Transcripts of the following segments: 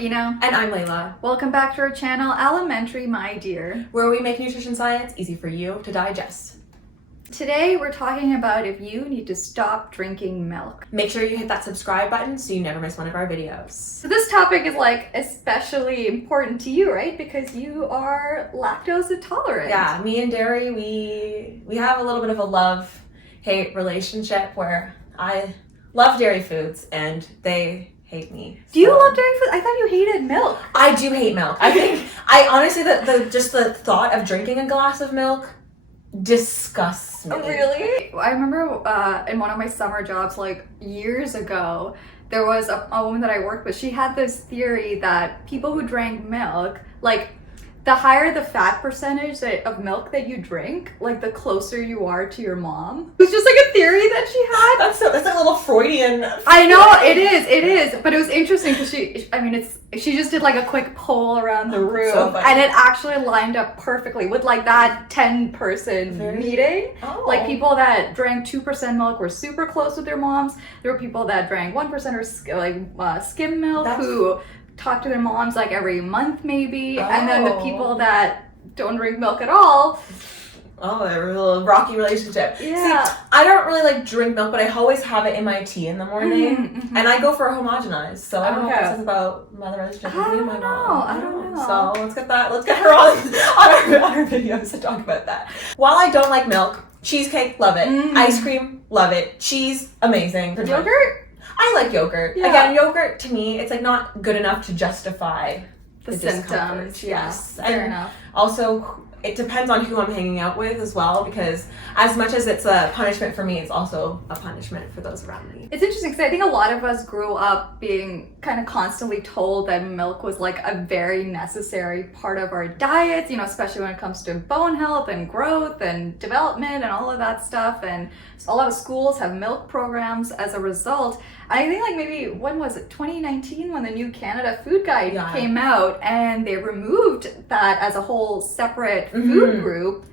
Rubina. And I'm Layla. Welcome back to our channel, Elementary My Dear, where we make nutrition science easy for you to digest. Today we're talking about if you need to stop drinking milk. Make sure you hit that subscribe button so you never miss one of our videos. So this topic is especially important to you, right? Because you are lactose intolerant. Yeah, me and dairy, we have a little bit of a love-hate relationship where I love dairy foods and they hate me. Do you love dairy food? I thought you hated milk. I do hate milk. I honestly, the thought of drinking a glass of milk disgusts me. Oh, really? I remember in one of my summer jobs years ago, there was a woman that I worked with. She had this theory that people who drank milk, the higher the fat percentage of milk that you drink, the closer you are to your mom. It was just a theory that she had. That's a little Freudian. I know, it is. But it was interesting because she just did a quick poll around the room, so and it actually lined up perfectly with that 10-person meeting. Oh. People that drank 2% milk were super close with their moms. There were people that drank 1% or skim milk who talk to their moms every month maybe, and then the people that don't drink milk at all. Oh, a real rocky relationship. Yeah. See, I don't really drink milk, but I always have it in my tea in the morning, and I go for a homogenized. So I don't know what this is about my relationship with me and my mom. I don't know. So let's get her on our videos to talk about that. While I don't like milk, cheesecake, love it. Ice cream, love it. Cheese, amazing. Yogurt? I like yogurt. Yeah. Again, yogurt to me, it's not good enough to justify the symptoms. Yes. Fair enough. Also, it depends on who I'm hanging out with as well, because as much as it's a punishment for me, it's also a punishment for those around me. It's interesting because I think a lot of us grew up being kind of constantly told that milk was a very necessary part of our diets, especially when it comes to bone health and growth and development and all of that stuff. And a lot of schools have milk programs as a result. I think maybe, when was it, 2019, when the new Canada Food Guide came out and they removed that as a whole separate food group.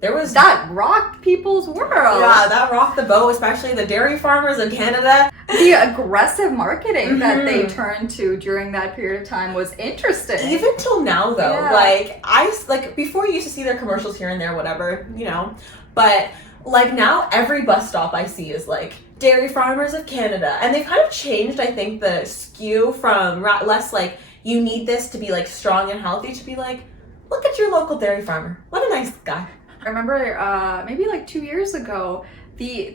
That rocked people's world. Yeah, that rocked the boat, especially the dairy farmers in Canada. The aggressive marketing that they turned to during that period of time was interesting. Even till now, though, before you used to see their commercials here and there, whatever, but now every bus stop I see is Dairy Farmers of Canada, and they've kind of changed, I think, the skew from less you need this to be strong and healthy to be look at your local dairy farmer. What a nice guy. I remember maybe 2 years ago, the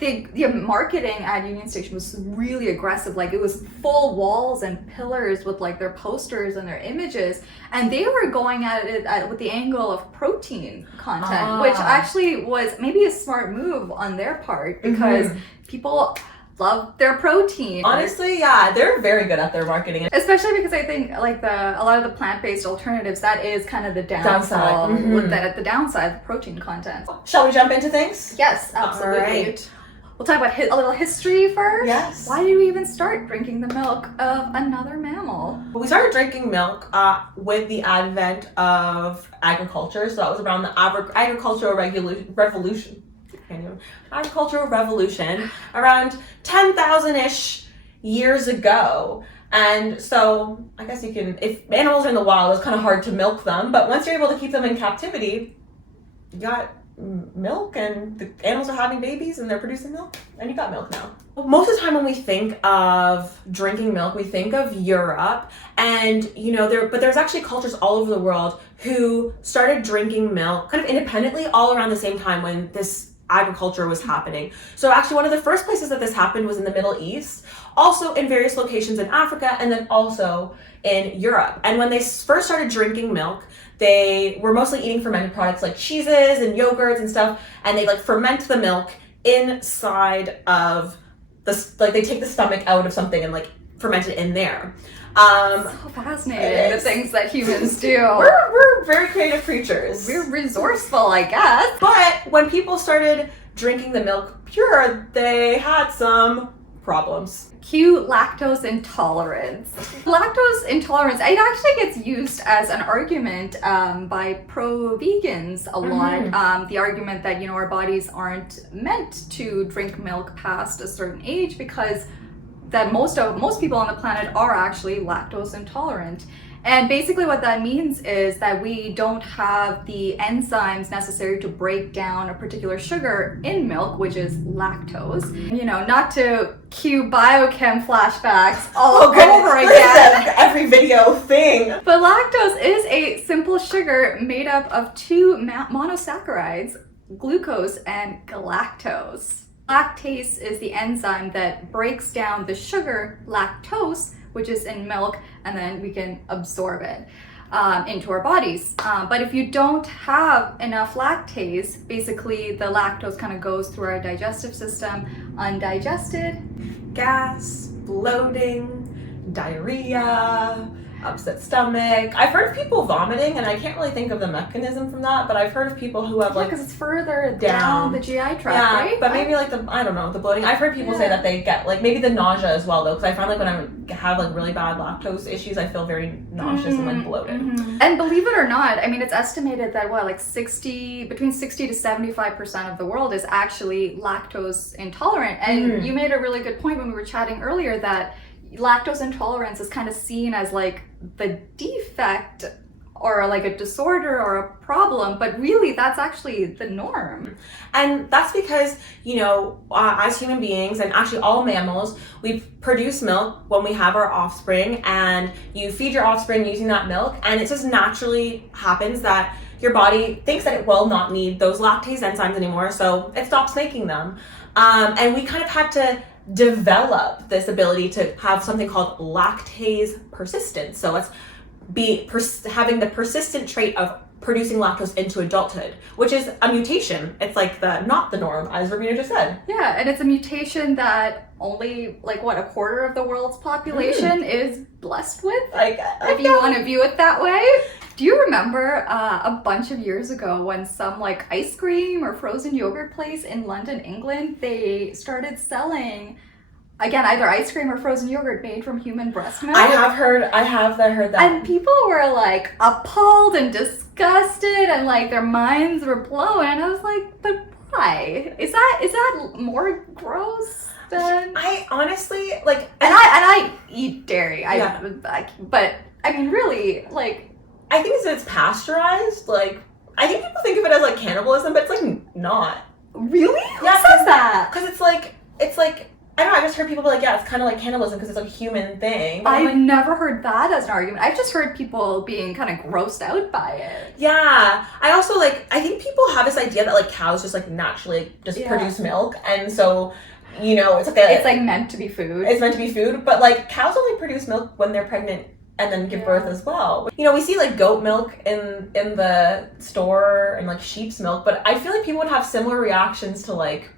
marketing at Union Station was really aggressive. It was full walls and pillars with their posters and their images, and they were going at it with the angle of protein content, which actually was maybe a smart move on their part because people love their protein. Honestly, yeah, they're very good at their marketing. Especially because I think a lot of the plant-based alternatives, that is kind of the downside with the downside, the protein content. Shall we jump into things? Yes, absolutely. All right. We'll talk about a little history first. Yes. Why did we even start drinking the milk of another mammal? We started drinking milk with the advent of agriculture. So that was around the agricultural revolution. Agricultural revolution around 10,000-ish years ago. And so I guess if animals are in the wild, it's kind of hard to milk them, but once you're able to keep them in captivity, you got milk and the animals are having babies and they're producing milk and you got milk now. Most of the time when we think of drinking milk, we think of Europe, and but there's actually cultures all over the world who started drinking milk kind of independently all around the same time when this agriculture was happening. So actually one of the first places that this happened was in the Middle East, also in various locations in Africa, and then also in Europe. And when they first started drinking milk, they were mostly eating fermented products like cheeses and yogurts and stuff, and they ferment the milk inside of they take the stomach out of something and ferment it in there. So fascinating, the things that humans do. We're very creative creatures. We're resourceful, I guess. But when people started drinking the milk pure, they had some problems. Cue lactose intolerance. Lactose intolerance, it actually gets used as an argument by pro-vegans a lot. The argument that, our bodies aren't meant to drink milk past a certain age because that most people on the planet are actually lactose intolerant. And basically what that means is that we don't have the enzymes necessary to break down a particular sugar in milk, which is lactose. You know, not to cue biochem flashbacks all over again. Every video thing. But lactose is a simple sugar made up of two monosaccharides, glucose and galactose. Lactase is the enzyme that breaks down the sugar lactose, which is in milk, and then we can absorb it into our bodies. But if you don't have enough lactase, basically the lactose kind of goes through our digestive system undigested. Gas, bloating, diarrhea, upset stomach. I've heard of people vomiting, and I can't really think of the mechanism from that, but I've heard of people who have like because it's further down the GI tract, right? But maybe like the bloating. I've heard people say that they get like maybe the nausea as well, though, because I find like when I have like really bad lactose issues, I feel very nauseous and like bloated. And believe it or not, I mean, it's estimated that between 60 to 75% of the world is actually lactose intolerant. And you made a really good point when we were chatting earlier that lactose intolerance is kind of seen as like the defect or like a disorder or a problem, but really that's actually the norm. And that's because, you know, as human beings, and actually all mammals, we produce milk when we have our offspring, and you feed your offspring using that milk, and it just naturally happens that your body thinks that it will not need those lactase enzymes anymore, so it stops making them. And we kind of had to develop this ability to have something called lactase persistence. So let's be having the persistent trait of producing lactose into adulthood, which is a mutation. It's like not the norm, as Romina just said. Yeah, and it's a mutation that only like a quarter of the world's population is blessed with, if you want to view it that way. Do you remember a bunch of years ago when some like ice cream or frozen yogurt place in London, England, they started selling, again, either ice cream or frozen yogurt made from human breast milk? I have heard that. And people were like appalled and disgusted and like their minds were blown. I was like, but why? Is that more gross than... I honestly like... And I eat dairy. But I mean, really, like... I think it's pasteurized. Like, I think people think of it as like cannibalism, but it's like not. Really? Who says that? Because it's like I don't know. I just heard people be like, yeah, it's kind of like cannibalism because it's like a human thing. But I've never heard that as an argument. I've just heard people being kind of grossed out by it. Yeah. I also I think people have this idea that like cows just like naturally just produce milk, and so, you know, it's like meant to be food. It's meant to be food, but like cows only produce milk when they're pregnant and then give birth as well. You know, we see like goat milk in the store and like sheep's milk, but I feel like people would have similar reactions to like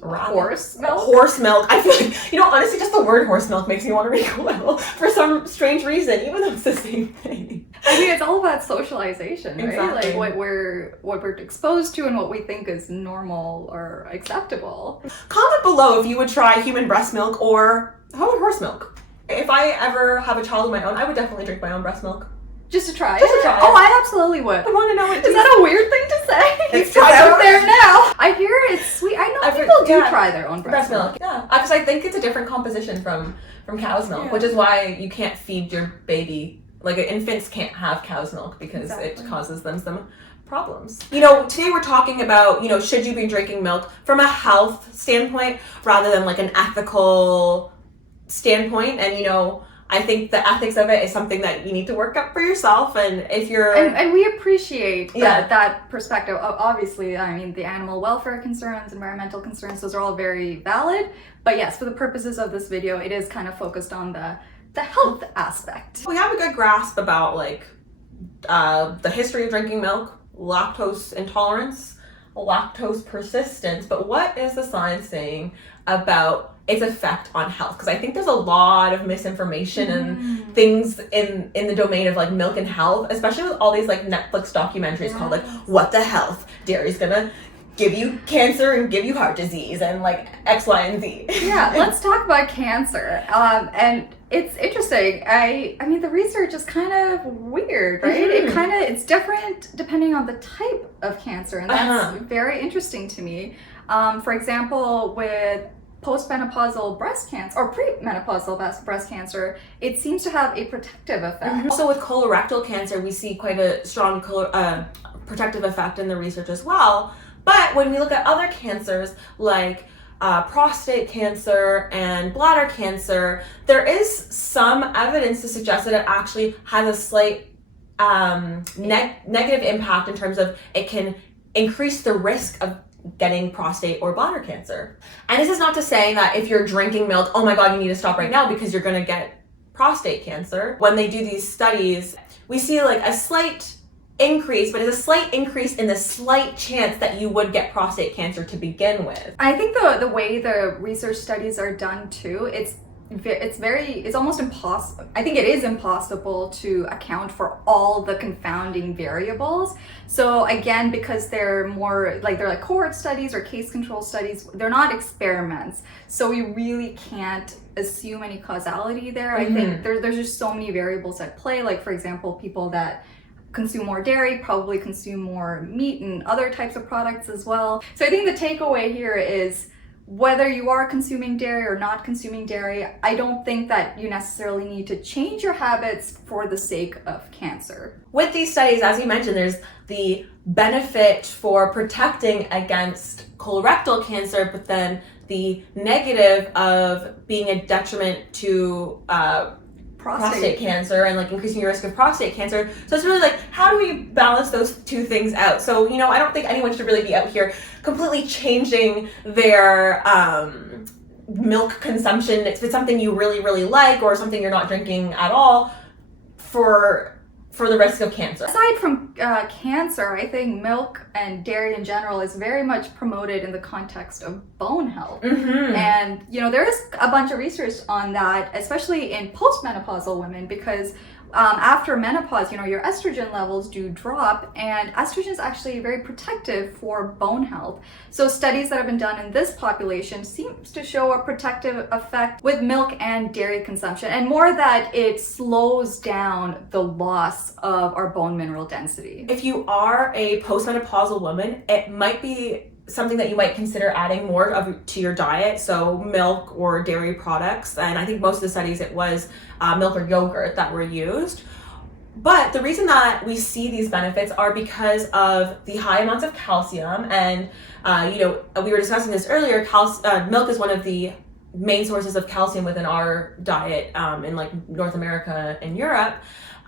horse milk? Horse milk. I feel like, you know, honestly, just the word horse milk makes me want to recoil for some strange reason, even though it's the same thing. I mean, it's all about socialization, right? Exactly. Like what we're exposed to and what we think is normal or acceptable. Comment below if you would try human breast milk or how about horse milk. If I ever have a child of my own, I would definitely drink my own breast milk. Just to try Just it? to try it. Oh, I absolutely would. I want to know what Is that a weird thing to say? It's out there now. I hear it's sweet. I know people do try their own breast milk. Yeah, because I think it's a different composition from cow's milk, which is why you can't feed your baby. Like infants can't have cow's milk because it causes them some problems. You know, today we're talking about, you know, should you be drinking milk from a health standpoint rather than like an ethical standpoint, and you know, I think the ethics of it is something that you need to work up for yourself, and if you're... And we appreciate that perspective. Obviously, I mean, the animal welfare concerns, environmental concerns, those are all very valid, but yes, for the purposes of this video, it is kind of focused on the health aspect. We have a good grasp about like the history of drinking milk, lactose intolerance, lactose persistence, but what is the science saying about its effect on health? Because I think there's a lot of misinformation and things in the domain of like milk and health, especially with all these like Netflix documentaries called like What the Health? Dairy's gonna give you cancer and give you heart disease and like X, Y, and Z. Yeah, let's talk about cancer. And it's interesting. I mean, the research is kind of weird, right? It's different depending on the type of cancer, and that's very interesting to me. For example, with postmenopausal breast cancer or premenopausal breast cancer, it seems to have a protective effect. Also with colorectal cancer, we see quite a strong protective effect in the research as well. But when we look at other cancers like prostate cancer and bladder cancer, there is some evidence to suggest that it actually has a slight negative impact in terms of it can increase the risk of getting prostate or bladder cancer. And this is not to say that if you're drinking milk, oh my God, you need to stop right now because you're going to get prostate cancer. When they do these studies, we see like a slight increase, but it's a slight increase in the slight chance that you would get prostate cancer to begin with. I think the way the research studies are done too, it's almost impossible. I think it is impossible to account for all the confounding variables. So again, because they're like cohort studies or case control studies, they're not experiments. So we really can't assume any causality there. I think there's just so many variables at play. Like for example, people that consume more dairy probably consume more meat and other types of products as well. So I think the takeaway here is whether you are consuming dairy or not consuming dairy, I don't think that you necessarily need to change your habits for the sake of cancer. With these studies, as you mentioned, there's the benefit for protecting against colorectal cancer, but then the negative of being a detriment to prostate cancer and like increasing your risk of prostate cancer. So it's really like, how do we balance those two things out? So, you know, I don't think anyone should really be out here completely changing their milk consumption. If it's something you really, really like or something you're not drinking at all for the risk of cancer. Aside from cancer, I think milk and dairy in general is very much promoted in the context of bone health. And, you know, there is a bunch of research on that, especially in postmenopausal women, because after menopause, you know, your estrogen levels do drop, and estrogen is actually very protective for bone health. So studies that have been done in this population seems to show a protective effect with milk and dairy consumption, and more that it slows down the loss of our bone mineral density. If you are a postmenopausal woman, it might be something that you might consider adding more of to your diet, so milk or dairy products. And I think most of the studies it was milk or yogurt that were used. But the reason that we see these benefits are because of the high amounts of calcium. And you know, we were discussing this earlier, milk is one of the main sources of calcium within our diet in like North America and Europe.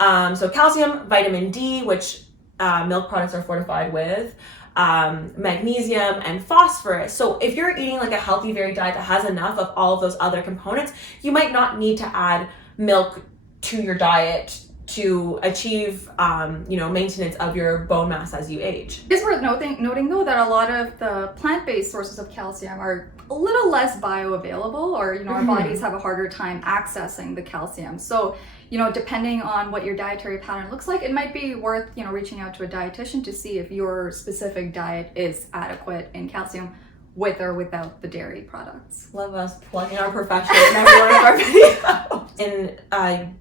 So calcium, vitamin D, which milk products are fortified with, magnesium and phosphorus. So if you're eating like a healthy, varied diet that has enough of all of those other components, you might not need to add milk to your diet to achieve, you know, maintenance of your bone mass as you age. It is worth noting though that a lot of the plant-based sources of calcium are a little less bioavailable, or, you know, our bodies have a harder time accessing the calcium. So, you know, depending on what your dietary pattern looks like, it might be worth, you know, reaching out to a dietitian to see if your specific diet is adequate in calcium with or without the dairy products. Love us plugging our profession in every one of our videos. In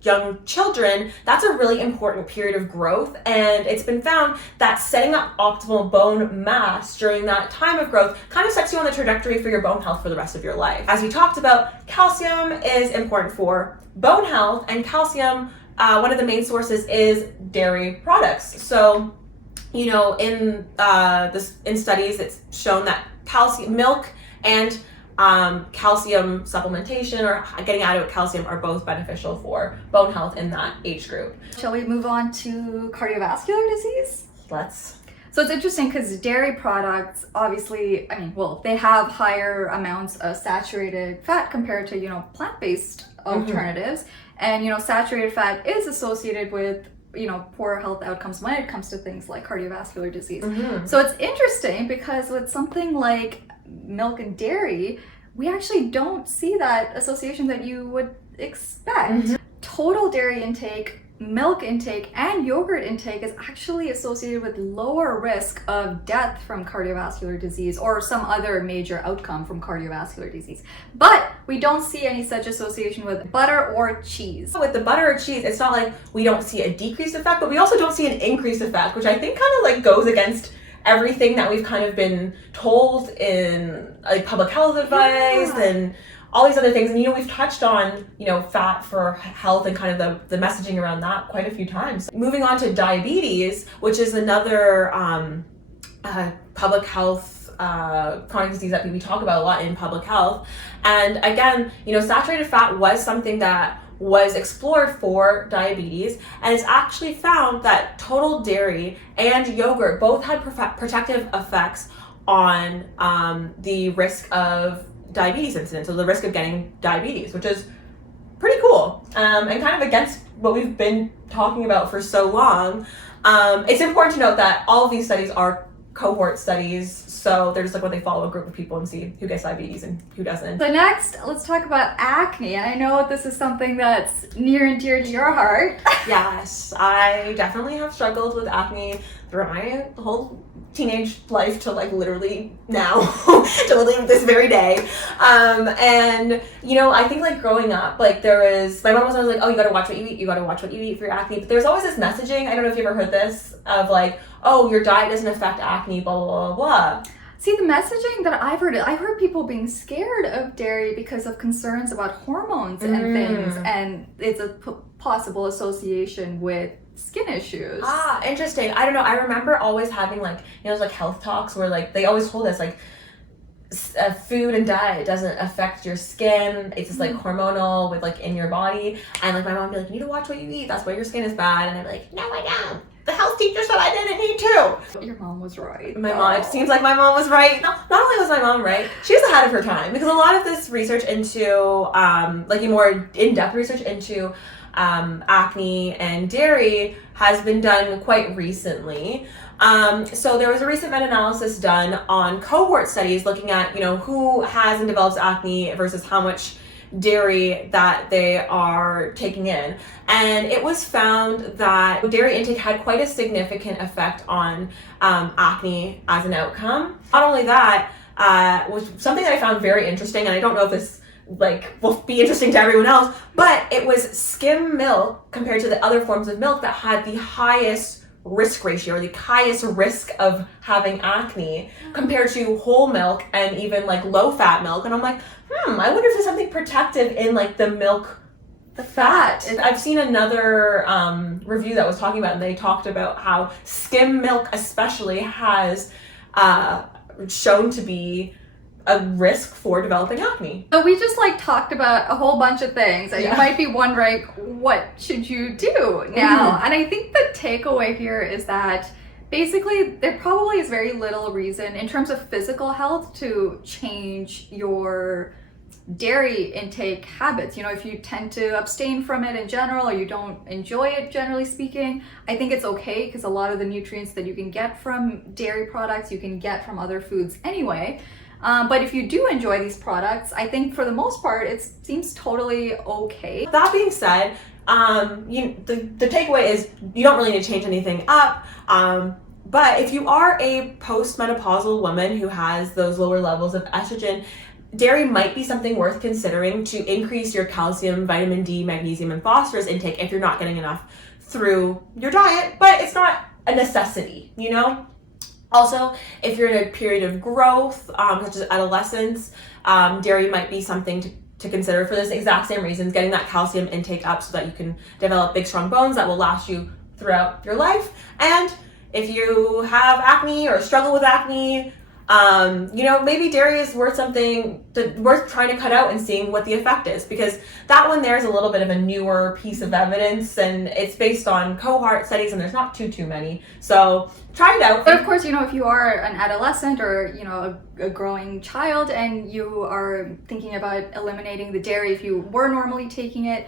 young children, that's a really important period of growth, and it's been found that setting up optimal bone mass during that time of growth kind of sets you on the trajectory for your bone health for the rest of your life. As we talked about, calcium is important for bone health, and calcium, one of the main sources is dairy products. So, you know, in studies, it's shown that milk and calcium supplementation or getting adequate calcium are both beneficial for bone health in that age group. Shall we move on to cardiovascular disease? Let's. So it's interesting because dairy products, obviously, I mean, well, they have higher amounts of saturated fat compared to, you know, plant-based alternatives. And, you know, saturated fat is associated with, you know, poor health outcomes when it comes to things like cardiovascular disease. So it's interesting because with something like milk and dairy, we actually don't see that association that you would expect. Total dairy intake, milk intake, and yogurt intake is actually associated with lower risk of death from cardiovascular disease or some other major outcome from cardiovascular disease. But we don't see any such association with butter or cheese. With the butter or cheese, it's not like we don't see a decreased effect, but we also don't see an increased effect, which I think kind of like goes against everything that we've kind of been told in like public health advice and all these other things. And, we've touched on, fat for health and kind of the messaging around that quite a few times. Moving on to diabetes, which is another public health chronic disease that we talk about a lot in public health. And again, saturated fat was something that was explored for diabetes, and it's actually found that total dairy and yogurt both had protective effects on the risk of diabetes incidence, so the risk of getting diabetes, which is pretty cool and kind of against what we've been talking about for so long. It's important to note that all of these studies are cohort studies, so they're just like when they follow a group of people and see who gets diabetes and who doesn't. So next, let's talk about acne. And I know this is something that's near and dear to your heart. Yes, I definitely have struggled with acne throughout my whole teenage life to like literally now, to literally this very day. And I think like growing up, like my mom was always like, oh, you gotta watch what you eat, for your acne. But there's always this messaging, I don't know if you ever heard this, of like, oh, your diet doesn't affect acne, blah, blah, blah, blah. See, the messaging that I've heard people being scared of dairy because of concerns about hormones and things, and it's a possible association with skin issues. Ah, interesting. I don't know. I remember always having like, those like health talks where like they always told us like food and diet doesn't affect your skin. It's just like hormonal with like in your body. And like my mom would be like, you need to watch what you eat. That's why your skin is bad. And I'm like, no, I don't. The health teacher said I didn't need to. Your mom was right. It seems like my mom was right. Not only was my mom right, she was ahead of her time, because a lot of this research into like a more in-depth research into acne and dairy has been done quite recently. So there was a recent meta-analysis done on cohort studies looking at, who has and develops acne versus how much dairy that they are taking in. And it was found that dairy intake had quite a significant effect on acne as an outcome. Not only that, was something that I found very interesting, and I don't know if this will be interesting to everyone else, but it was skim milk compared to the other forms of milk that had the highest risk ratio, or the highest risk of having acne compared to whole milk and even like low fat milk. And I'm like, I wonder if there's something protective in like the milk, the fat. I've seen another review that was talking about, and they talked about how skim milk especially has shown to be a risk for developing acne. So we just talked about a whole bunch of things, and you might be wondering, what should you do now? And I think the takeaway here is that basically there probably is very little reason in terms of physical health to change your dairy intake habits. If you tend to abstain from it in general, or you don't enjoy it generally speaking, I think it's okay, because a lot of the nutrients that you can get from dairy products you can get from other foods anyway. But if you do enjoy these products, I think for the most part, it seems totally okay. That being said, the takeaway is you don't really need to change anything up. But if you are a postmenopausal woman who has those lower levels of estrogen, dairy might be something worth considering to increase your calcium, vitamin D, magnesium, and phosphorus intake if you're not getting enough through your diet, but it's not a necessity, Also, if you're in a period of growth, such as adolescence, dairy might be something to consider for this exact same reasons, getting that calcium intake up so that you can develop big, strong bones that will last you throughout your life. And if you have acne or struggle with acne, maybe dairy is worth trying to cut out and seeing what the effect is, because that one there is a little bit of a newer piece of evidence, and it's based on cohort studies, and there's not too many. So try it out. But of course, if you are an adolescent or, a growing child and you are thinking about eliminating the dairy, if you were normally taking it,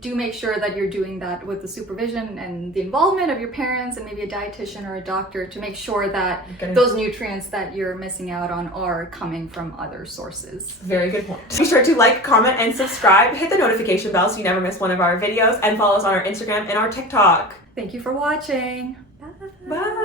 do make sure that you're doing that with the supervision and the involvement of your parents and maybe a dietitian or a doctor to make sure that those nutrients that you're missing out on are coming from other sources. Very good point. Be sure to like, comment, and subscribe. Hit the notification bell so you never miss one of our videos, and follow us on our Instagram and our TikTok. Thank you for watching. Bye.